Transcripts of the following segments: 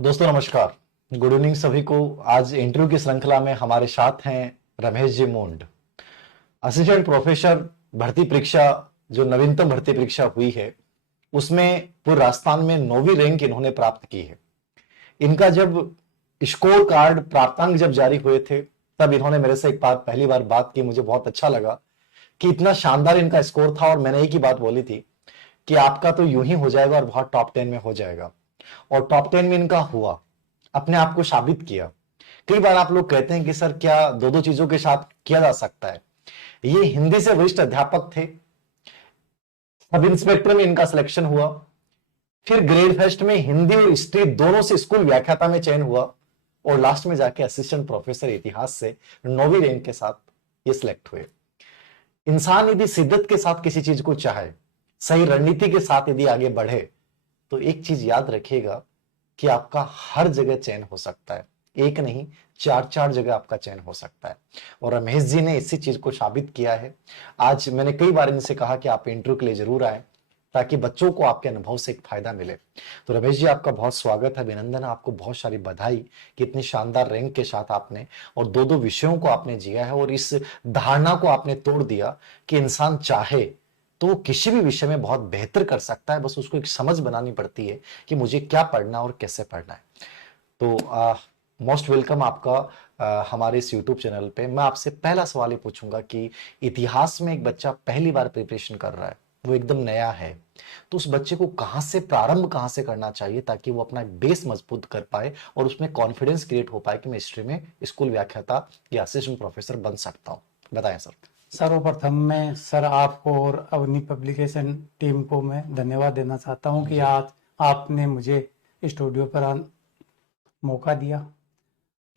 दोस्तों नमस्कार। Good evening सभी को। आज इंटरव्यू की श्रृंखला में हमारे साथ हैं रमेश जी मुंड, असिस्टेंट प्रोफेसर भर्ती परीक्षा। जो नवीनतम भर्ती परीक्षा हुई है उसमें पूरे राजस्थान में 9वीं रैंक इन्होंने प्राप्त की है। इनका जब स्कोर कार्ड प्राप्तांक जब जारी हुए थे तब इन्होंने मेरे से एक बार पहली बार बात की। मुझे बहुत अच्छा लगा कि इतना शानदार इनका स्कोर था और मैंने एक ही बात बोली थी कि आपका तो यूं ही हो जाएगा और बहुत टॉप 10 में हो जाएगा। और टॉप 10 में इनका हुआ, अपने आप को साबित किया। कई बार आप लोग कहते हैं कि सर क्या दो दो चीजों के साथ किया जा सकता है। ये हिंदी से वरिष्ठ अध्यापक थे, सब इंस्पेक्टर में इनका सिलेक्शन हुआ, फिर ग्रेड फेस्ट में हिंदी और हिस्ट्री दोनों से स्कूल व्याख्याता में चयन हुआ और लास्ट में जाके असिस्टेंट प्रोफेसर इतिहास से 9वीं रैंक के साथ ये सिलेक्ट हुए। इंसान यदि शिद्दत के साथ किसी चीज को चाहे, सही रणनीति के साथ यदि आगे बढ़े, तो एक चीज याद रखिएगा कि आपका हर जगह चयन हो सकता है। एक नहीं, चार चार जगह आपका चयन हो सकता है और रमेश जी ने इसी चीज को साबित किया है। आज मैंने कई बार इनसे कहा कि आप इंटरव्यू के लिए जरूर आए ताकि बच्चों को आपके अनुभव से एक फायदा मिले। तो रमेश जी आपका बहुत स्वागत है, अभिनंदन है, आपको बहुत सारी बधाई कि इतनी शानदार रैंक के साथ आपने और दो दो विषयों को आपने जिया है और इस धारणा को आपने तोड़ दिया कि इंसान चाहे तो वो किसी भी विषय में बहुत बेहतर कर सकता है। बस उसको एक समझ बनानी पड़ती है कि मुझे क्या पढ़ना और कैसे पढ़ना है। तो मोस्ट वेलकम आपका हमारे इस यूट्यूब चैनल पे। मैं आपसे पहला सवाल ये पूछूंगा कि इतिहास में एक बच्चा पहली बार प्रिपरेशन कर रहा है, वो एकदम नया है, तो उस बच्चे को कहां से करना चाहिए ताकि वो अपना बेस मजबूत कर पाए और उसमें कॉन्फिडेंस क्रिएट हो पाए कि मैं हिस्ट्री में स्कूल व्याख्याता या असिस्टेंट प्रोफेसर बन सकता हूँ। बताएं सर। सर्वप्रथम मैं सर आपको और अवनी पब्लिकेशन टीम को मैं धन्यवाद देना चाहता हूं कि आज आपने मुझे स्टूडियो पर मौका दिया।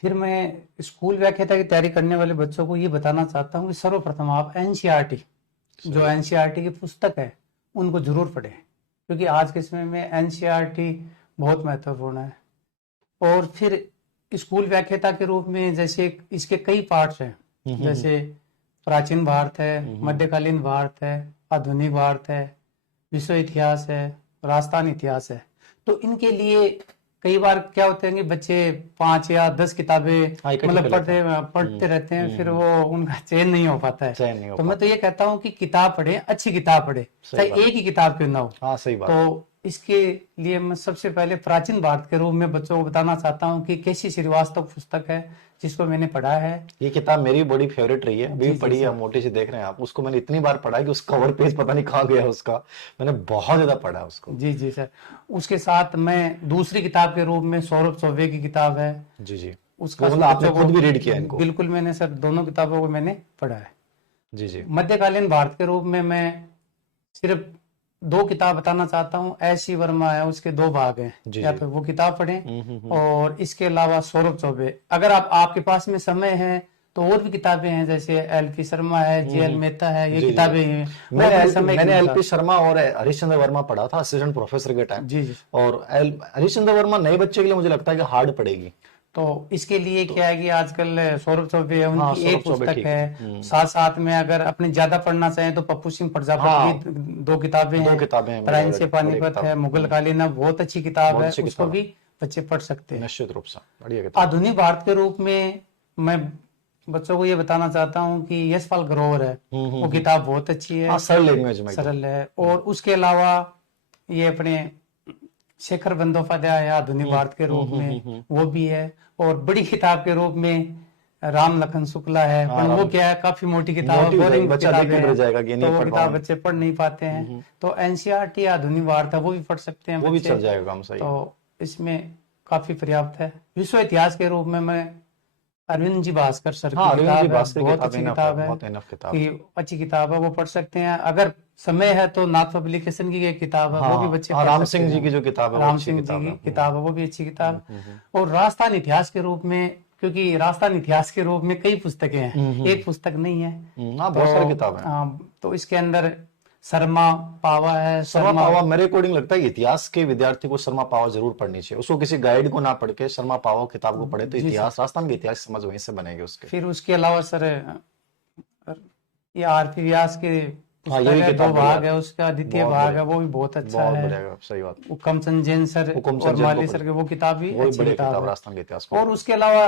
फिर मैं स्कूल व्याख्याता की तैयारी करने वाले बच्चों को ये बताना चाहता हूं कि सर्वप्रथम आप एनसीईआरटी जो एनसीईआरटी की पुस्तक है उनको जरूर पढ़ें, क्योंकि आज के समय में एनसीईआरटी बहुत महत्वपूर्ण है। और फिर स्कूल व्याख्याता के रूप में जैसे इसके कई पार्ट्स हैं, जैसे प्राचीन भारत है, मध्यकालीन भारत है, आधुनिक भारत है, विश्व इतिहास है, राजस्थान इतिहास है। तो इनके लिए कई बार क्या होते हैं कि बच्चे 5 या 10 किताबें मतलब पढ़ते रहते हैं, फिर वो उनका चयन नहीं हो पाता है। तो मैं तो ये कहता हूँ कि किताब पढ़े, अच्छी किताब पढ़े, चाहे एक ही किताब क्यों ना हो। हाँ सही बात। तो इसके लिए मैं सबसे पहले प्राचीन भारत के रूप में बच्चों को बताना चाहता हूँ कि केसी श्रीवास्तव पुस्तक है जिसको मैंने पढ़ा है। ये किताब मेरी बड़ी फेवरेट रही है, अभी भी पढ़ी है। मोटी सी देख रहे हैं आप, उसको मैंने इतनी बार पढ़ा है कि उस कवर पेज पता नहीं कहाँ गया उसका, मैंने बहुत ज्यादा पढ़ा है उसको। जी जी सर। उसके साथ मैं दूसरी किताब के रूप में सौरभ चौबे की किताब है। जी जी। उसका मतलब आपने खुद भी रीड किया इनको? बिल्कुल, मैंने सर दोनों किताबों को मैंने पढ़ा है। जी जी। मध्यकालीन भारत के रूप में मैं सिर्फ 2 किताब बताना चाहता हूँ। एस.सी. वर्मा है, उसके 2 भाग हैं, या फिर वो किताब पढ़ें। और इसके अलावा सौरभ चौबे, अगर आपके पास में समय है तो और भी किताबें हैं, जैसे एल.पी. शर्मा है, जे.एल. मेहता है, ये किताबें हैं। मैंने एल.पी. शर्मा और हरिश्चंद्र वर्मा पढ़ा था असिस्टेंट प्रोफेसर के टाइम। जी जी। और हरिश्चंद्र वर्मा नए बच्चे के लिए मुझे लगता है कि हार्ड पड़ेगी। तो इसके लिए क्या है कि आजकल सौरभ चौबे है, उनकी एक पुस्तक है। साथ साथ में अगर अपने ज्यादा पढ़ना चाहें तो पप्पू सिंह प्रजापति की 2 किताबें हैं। प्राचीन से पानीपत है, मुगल कालीन है, बहुत अच्छी किताब है, उसको भी बच्चे पढ़ सकते हैं निश्चित रूप से। बढ़िया किताब। आधुनिक भारत के रूप में मैं बच्चों को ये बताना चाहता हूँ कि यशपाल ग्रोवर है, वो किताब बहुत अच्छी है, सरल लैंग्वेज में, सरल है। और उसके अलावा ये अपने शेखर बंदोपाध्याय आधुनिक भारत के रूप में, वो भी है। और बड़ी किताब के रूप में राम लखन शुक्ला है, पर वो क्या है, काफी मोटी किताब है, बोरिंग किताब है, तो वो किताब बच्चे पढ़ नहीं पाते हैं। तो एनसीईआरटी आधुनिक भारत है, वो भी पढ़ सकते हैं, वो भी चल जाएगा काम। सही। तो इसमें काफी पर्याप्त है। विश्व इतिहास के रूप में मैं अरविंद जी भास्कर सर की किताब है, बहुत अच्छी किताब है, कि अच्छी किताब है, वो पढ़ सकते हैं। अगर समय है तो नाथ पब्लिकेशन की एक किताब है, वो भी बच्चे पढ़ सकते हैं। राम सिंह जी की जो किताब है, राम सिंह जी की किताब है, वो भी अच्छी किताब। और राजस्थान इतिहास के रूप में, क्योंकि राजस्थान इतिहास के रूप में कई पुस्तकें हैं, एक पुस्तक नहीं है, बहुत सारी किताब है। तो इसके अंदर शर्मा पावा है। शर्मा पावा मेरे अकॉर्डिंग लगता है इतिहास के विद्यार्थी को शर्मा पावा जरूर पढ़नी चाहिए। उसको किसी गाइड को ना पढ़ के शर्मा पावा किताब को पढ़े तो इतिहास, राजस्थान की इतिहास समझ वहीं से बनेगी उसके। फिर उसके अलावा सर ये आर.पी. व्यास के हाँ, ये पुस्तक भी है, किताब 2 बढ़िया भाग है, उसका द्वितीय बहुत भाग बढ़िया है, वो भी बहुत अच्छा बहुत है। बढ़िया सही बात। हुकमचंद जैन सर हुकुमचंद और जैन को माली सर पढ़े, के वो किताब भी वो भी अच्छी बढ़िया किताब किताब, है। राजस्थान के इतिहास को और लेकर। उसके अलावा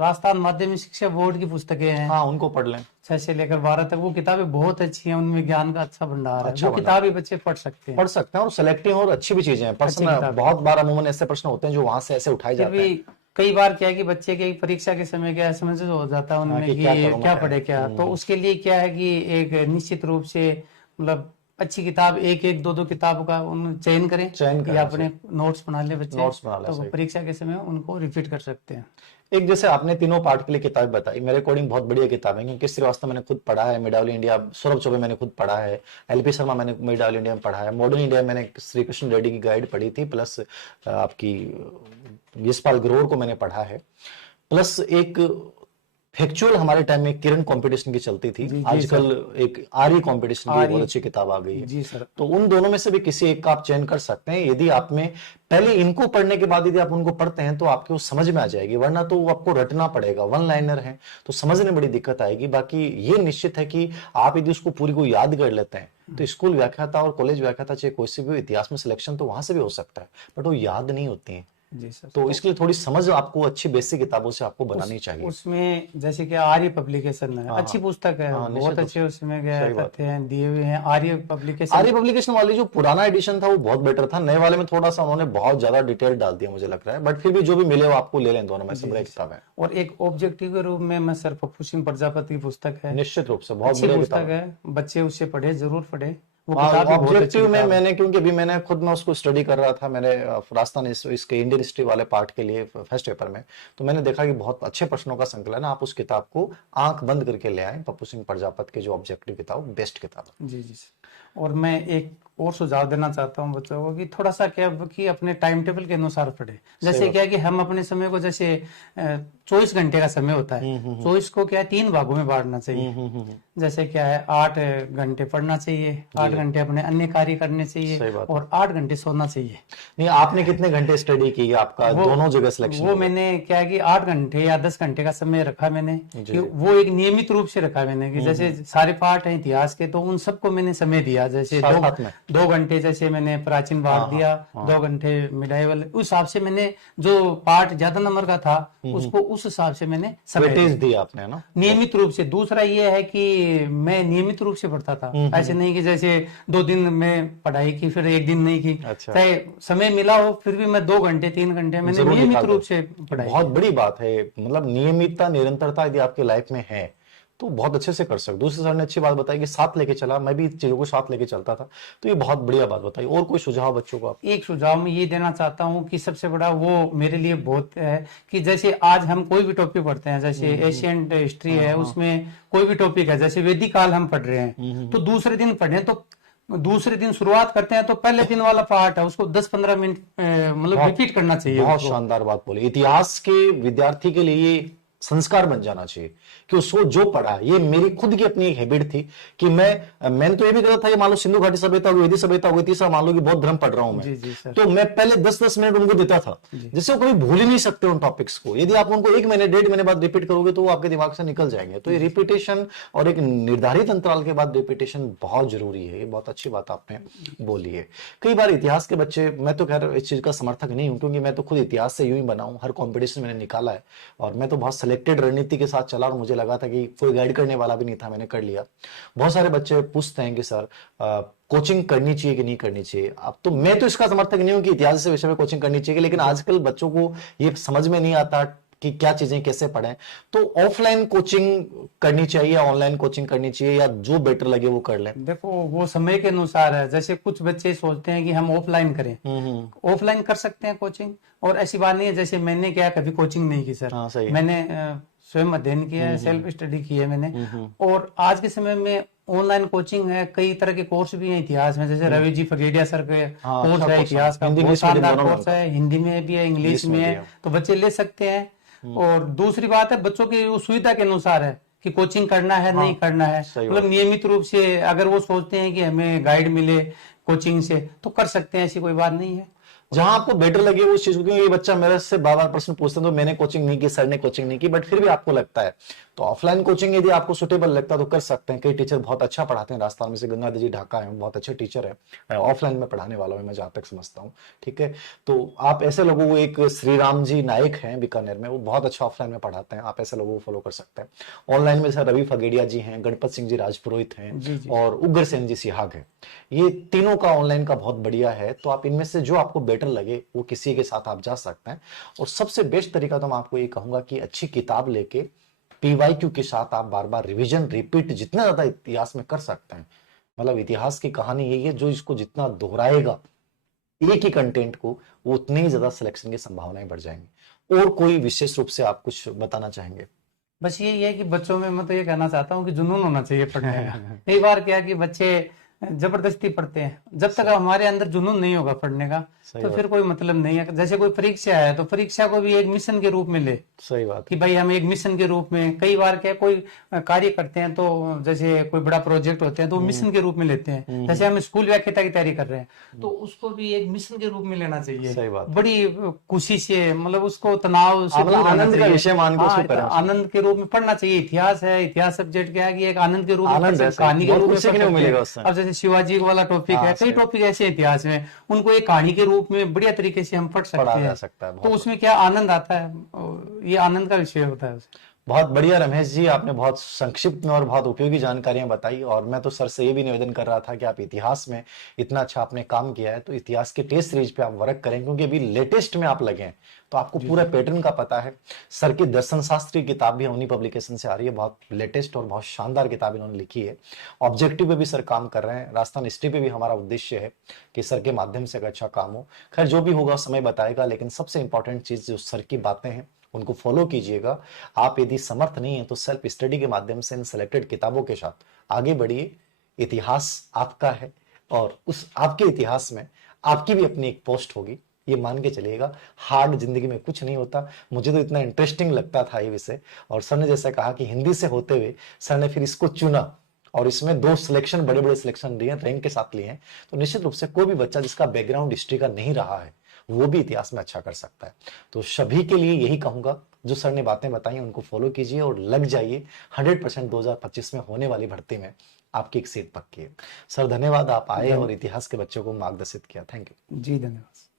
राजस्थान माध्यमिक शिक्षा बोर्ड की पुस्तकें हैं, हाँ, उनको पढ़ लें। 6 से लेकर 12 तक, वो किताबें बहुत अच्छी हैं, उनमें ज्ञान का अच्छा भंडार है, अच्छा वो बना, किताबें बच्चे पढ़ सकते हैं, पढ़ सकते हैं और सिलेक्टिव और अच्छी भी चीजें हैं। अच्छी प्रश्न किताब है। बहुत बार अमूमन ऐसे प्रश्न होते हैं जो वहां से ऐसे उठाए फिर जाते भी हैं। कई बार क्या है कि बच्चे के परीक्षा के समय क्या समझ हो जाता है हाँ, उनमें कि कि क्या करूं मैं, क्या क्या पढ़े क्या, तो उसके लिए क्या है कि एक निश्चित रूप से मतलब अच्छी किताब, एक एक दो दो किताब का उन चयन करें चयन या करना अपने चाहिए। नोट्स बना ले बच्चे, नोट्स बना ले, तो वो सही। परीक्षा के समय उनको रिपीट कर सकते हैं। एक जैसे आपने तीनों पार्ट के लिए किताब बताई, मेरे अकॉर्डिंग बहुत बढ़िया किताब है, क्योंकि श्रीवास्तव मैंने खुद पढ़ा है, मिड इंडिया सौरभ चौबे मैंने खुद पढ़ा है, एलपी शर्मा मैंने मिड इंडिया में पढ़ा है, मॉडर्न इंडिया मैंने श्री कृष्ण रेड्डी की गाइड पढ़ी थी, प्लस आपकी यशपाल ग्रोवर को मैंने पढ़ा है, प्लस एक फैक्चुअल हमारे टाइम में किरण कंपटीशन की चलती थी, जी जी आजकल सर, एक आर्य कंपटीशन की आ एक बहुत रही, अच्छी किताब आ गई है। जी सर, तो उन दोनों में से भी किसी एक का आप चयन कर सकते हैं। यदि आप में पहले इनको पढ़ने के बाद यदि आप उनको पढ़ते हैं तो आपको समझ में आ जाएगी, वरना तो वो आपको रटना पड़ेगा, वन लाइनर है तो समझने में बड़ी दिक्कत आएगी। बाकी ये निश्चित है कि आप यदि उसको पूरी को याद कर लेते हैं तो स्कूल व्याख्याता और कॉलेज व्याख्याता चाहे कोई से भी इतिहास में सिलेक्शन तो वहां से भी हो सकता है, बट वो याद नहीं होती है। जी सर। तो इसके लिए थोड़ी समझ आपको अच्छी बेसिक किताबों से आपको बनानी चाहिए। उसमें जैसे कि आर्य पब्लिकेशन है, हाँ अच्छी हाँ पुस्तक है, हाँ, बहुत निश्चित रूप अच्छे से उसमें क्या सही बात। तथ्य हैं दिए हुए हैं। आर्य पब्लिकेशन, आर्य पब्लिकेशन वाली जो पुराना एडिशन था वो बहुत बेटर था, नए वाले में थोड़ा सा उन्होंने बहुत ज्यादा डिटेल डाल दिया मुझे लग रहा है, बट फिर भी जो भी मिले वो आपको ले लें, दोनों में से जी बढ़िया जी। किताब है। और एक ऑब्जेक्टिव के रूप में मैं सर पप्पू सिंह प्रजापति की पुस्तक है, निश्चित रूप से बहुत अच्छी बढ़िया पुस्तक किताब है। है, बच्चे उससे पढ़े, जरूर पढ़े, वो हाँ, किताब भी बहुत अच्छी ऑब्जेक्टिव में किताब है। मैंने, क्योंकि अभी मैंने खुद में उसको स्टडी कर रहा था, मैंने राजस्थान इसके इंडियन हिस्ट्री वाले पार्ट के लिए फर्स्ट पेपर में, तो मैंने देखा कि बहुत अच्छे प्रश्नों का संकलन है। आप उस किताब को आंख बंद करके ले आए, पप्पू सिंह प्रजापत की जो ऑब्जेक्टिव किताब बेस्ट किताब है। जी जी सर। और मैं एक और सुझाव देना चाहता हूँ बच्चों को कि थोड़ा सा क्या कि अपने टाइम टेबल के अनुसार पढ़े। सही जैसे बात। क्या कि हम अपने समय को जैसे 24 घंटे का समय होता है, 24 को क्या है 3 भागों में बांटना चाहिए। जैसे क्या है 8 घंटे पढ़ना चाहिए, 8 घंटे अपने अन्य कार्य करने चाहिए, सही बात है। और 8 घंटे सोना चाहिए। नहीं, आपने कितने घंटे स्टडी की है, आपका वो दोनों जगह सिलेक्शन वो हो गया? मैंने क्या है कि 8 घंटे या 10 घंटे का समय रखा मैंने, जी। कि वो एक नियमित रूप से रखा मैंने, कि जैसे सारे पाठ हैं इतिहास के तो उन सबको मैंने समय दिया। जैसे साथ साथ में 2 घंटे जैसे मैंने प्राचीन भाग दिया, 2 घंटे मिडाइवल, उस हिसाब से मैंने जो पाठ ज्यादा नंबर का था उसको उस हिसाब से मैंने समय वेटेज दिया, दिया आपने, है ना? नियमित रूप से। दूसरा ये है कि मैं नियमित रूप से पढ़ता था, ऐसे नहीं कि जैसे 2 दिन में पढ़ाई की फिर 1 दिन नहीं की, अच्छा। चाहे समय मिला हो फिर भी मैं 2 घंटे 3 घंटे मैंने जरूर नियमित निकाल दो। रूप से पढ़ाई बहुत की। बड़ी बात है, मतलब नियमितता निरंतरता यदि आपकी लाइफ में है तो बहुत अच्छे से कर सकते। दूसरे सर ने अच्छी बात बताई कि साथ लेके चला, मैं भी चीजों को साथ लेके चलता था, तो ये बहुत बढ़िया बात बताई। और कोई सुझाव बच्चों को आप? एक सुझाव मैं ये देना चाहता हूँ कि सबसे बड़ा वो मेरे लिए बहुत है कि जैसे आज हम कोई भी टॉपिक पढ़ते हैं, जैसे एशियंट हिस्ट्री है, उसमें कोई भी टॉपिक है, जैसे वैदिक काल हम पढ़ रहे हैं, तो दूसरे दिन पढ़े तो दूसरे दिन शुरुआत करते हैं तो पहले दिन वाला पार्ट है उसको 10-15 मिनट मतलब रिपीट करना चाहिए बहुत उसको। शानदार बात बोली। इतिहास के विद्यार्थी के लिए ये संस्कार बन जाना चाहिए कि उसको जो पढ़ा, ये मेरी खुद की अपनी एक हैबिट थी कि मैंने तो ये भी कहता था, ये मान लो सिंधु घाटी सभ्यता हो गई, वैदिक सभ्यता हो गई, तीसरा मान लो कि बौद्ध धर्म पढ़ रहा हूं मैं, जी जी सर। तो मैं पहले 10-10 मिनट उनको देता था, जिससे वो कभी भूल ही नहीं सकते उन टॉपिक्स को। यदि आप उनको 1 महीने 1.5 महीने बाद रिपीट करोगे तो वो आपके दिमाग से निकल जाएंगे। तो ये रिपीटेशन और एक निर्धारित अंतराल के बाद रिपीटेशन बहुत जरूरी है। ये बहुत अच्छी बात आपने बोली है। कई बार इतिहास के बच्चे, मैं तो खैर इस चीज का समर्थक नहीं हूं, क्योंकि मैं तो खुद इतिहास से यूं ही बना हूं, हर कॉम्पिटिशन मैंने निकाला है और मैं तो बहुत सिलेक्टेड रणनीति के साथ चला और मुझे लगा था कि कोई गाइड करने वाला भी नहीं था, मैंने कर लिया। बहुत सारे बच्चे पूछते हैं कि सर कोचिंग करनी चाहिए कि नहीं करनी चाहिए। अब तो मैं तो इसका समर्थक नहीं हूं कि इतिहास से विषय में कोचिंग करनी चाहिए, लेकिन आजकल बच्चों को ये समझ में नहीं आता कि क्या चीजें कैसे पढ़ें। तो ऑफलाइन कोचिंग करनी चाहिए या ऑनलाइन कोचिंग करनी चाहिए, या जो बेटर लगे वो कर लें? देखो वो समय के अनुसार है। जैसे कुछ बच्चे सोचते हैं कि हम ऑफलाइन करें, ऑफलाइन कर सकते हैं कोचिंग, और ऐसी बात नहीं है। जैसे मैंने क्या कभी कोचिंग नहीं की सर, हाँ, सही है। मैंने स्वयं अध्ययन किया है, सेल्फ स्टडी की है मैंने। और आज के समय में ऑनलाइन कोचिंग है, कई तरह के कोर्स भी हैं इतिहास में, जैसे रवि जी फगेड़िया सर के हाँ, कोर्स अच्छा है कोर्स है। इतिहास का, हिंदी बहुत इंग्लिश मीडियम शानदार दोनों में कोर्स होता है, हिंदी में भी है इंग्लिश में भी है, है। तो बच्चे ले सकते हैं। और दूसरी बात है बच्चों की उस सुविधा के अनुसार है कि कोचिंग करना है नहीं करना है। सही मतलब बात। नियमित रूप से अगर वो सोचते हैं कि हमें गाइड मिले कोचिंग से तो कर सकते हैं, ऐसी कोई बात नहीं है। जहां आपको बेटर लगे उस चीज को, क्योंकि ये बच्चा मेरे से बार बार प्रश्न पूछते हैं तो मैंने कोचिंग नहीं की, सर ने कोचिंग नहीं की, बट फिर भी आपको लगता है तो ऑफलाइन कोचिंग यदि आपको सुटेबल लगता है तो कर सकते हैं। कई टीचर बहुत अच्छा पढ़ाते हैं राजस्थान में से, गंगाधर जी ढाका है, बहुत अच्छे टीचर है, ऑफलाइन में पढ़ाने वालों में मैं जहां तक समझता हूँ। ठीक है, तो आप ऐसे लोगों को, एक श्री राम जी नायक हैं बीकानेर में, वो बहुत अच्छा ऑफलाइन में पढ़ाते हैं, आप ऐसे लोगों को फॉलो कर सकते हैं। ऑनलाइन में सर रवि फगेड़िया जी हैं, गणपत सिंह जी राजपुरोहित हैं, जी जी और उग्रसेन जी सिहाग है। ये तीनों का ऑनलाइन का बहुत बढ़िया है, तो आप इनमें से जो आपको बेटर लगे वो किसी के साथ आप जा सकते हैं। और सबसे बेस्ट तरीका तो मैं आपको ये कहूंगा कि अच्छी किताब लेके पीवाईक्यू के साथ आप बार बार रिवीजन रिपीट जितना ज्यादा इतिहास में कर सकते हैं। मतलब इतिहास की कहानी यही है, जो इसको जितना दोहराएगा एक ही कंटेंट को, वो उतनी ही ज्यादा सिलेक्शन की संभावनाएं बढ़ जाएंगी। और कोई विशेष रूप से आप कुछ बताना चाहेंगे? बस यही है कि बच्चों में मैं तो ये कहना चाहता हूँ कि जुनून होना चाहिए पढ़ने का। कई बार क्या है कि बच्चे जबरदस्ती पढ़ते हैं, जब तक हमारे अंदर जुनून नहीं होगा पढ़ने का सही तो बात। फिर कोई मतलब नहीं है। जैसे कोई परीक्षा है तो परीक्षा को भी एक मिशन के रूप में ले, सही बात कि भाई हम एक मिशन के रूप में, कई बार क्या कोई कार्य करते हैं तो जैसे कोई बड़ा प्रोजेक्ट होते हैं तो मिशन के रूप में लेते हैं। जैसे हम स्कूल व्याख्याता की तैयारी कर रहे हैं तो उसको भी एक मिशन के रूप में लेना चाहिए। सही बात। बड़ी खुशी से, मतलब उसको तनाव से हाँ, मतलब दूर रहना आनंद का चाहिए। विषय मान के उसको हाँ, करना चाहिए। आनंद के रूप में पढ़ना चाहिए। इतिहास है, इतिहास सब्जेक्ट क्या है कि एक आनंद के रूप में पढ़ आनंद है, सकते, कहानी के बहुत रूप में कुछ पढ़ सीखने को सकते मिलेगा हैं। उससे। अब जैसे शिवाजी वाला टॉपिक हाँ, है, कई सही। टॉपिक ऐसे हैं इतिहास में, उनको एक कहानी के रूप में बढ़िया तरीके से हम पढ़ सकते पढ़ा जा हैं। सकता है, तो बहुत उसमें क्या आनंद आता है, ये आनंद का विषय होता है। बहुत बढ़िया रमेश जी, आपने बहुत संक्षिप्त में और बहुत उपयोगी जानकारियां बताई। और मैं तो सर से ये भी निवेदन कर रहा था कि आप इतिहास में इतना अच्छा आपने काम किया है तो इतिहास के टेस्ट सीरीज पे आप वर्क करें, क्योंकि अभी लेटेस्ट में आप लगे हैं तो आपको पूरा पैटर्न का पता है। सर की दर्शन शास्त्र की किताब भी उन्हीं पब्लिकेशन से आ रही है, बहुत लेटेस्ट और बहुत शानदार किताब इन्होंने लिखी है। ऑब्जेक्टिव पे भी सर काम कर रहे हैं, राजस्थान हिस्ट्री पे भी हमारा उद्देश्य है कि सर के माध्यम से एक अच्छा काम हो। खैर जो भी होगा समय बताएगा, लेकिन सबसे इंपॉर्टेंट चीज जो सर की बातें हैं उनको फॉलो कीजिएगा। आप यदि समर्थ नहीं है तो सेल्फ स्टडी के माध्यम से इन सेलेक्टेड किताबों के साथ आगे बढ़िए। इतिहास आपका है और उस आपके इतिहास में आपकी भी अपनी एक पोस्ट होगी, ये मान के चलिएगा। हार्ड जिंदगी में कुछ नहीं होता। मुझे तो इतना इंटरेस्टिंग लगता था ये विषय, और सर ने जैसे कहा कि हिंदी से होते हुए सर ने फिर इसको चुना और इसमें 2 सिलेक्शन, बड़े बड़े सिलेक्शन लिए, रैंक के साथ लिए हैं। तो निश्चित रूप से कोई भी बच्चा जिसका बैकग्राउंड हिस्ट्री का नहीं रहा है वो भी इतिहास में अच्छा कर सकता है। तो सभी के लिए यही कहूंगा, जो सर ने बातें बताई उनको फॉलो कीजिए और लग जाइए। 100% 2025 में होने वाली भर्ती में आपकी एक सीट पक्की है। सर धन्यवाद, आप आए और इतिहास के बच्चों को मार्गदर्शित किया। थैंक यू जी धन्यवाद।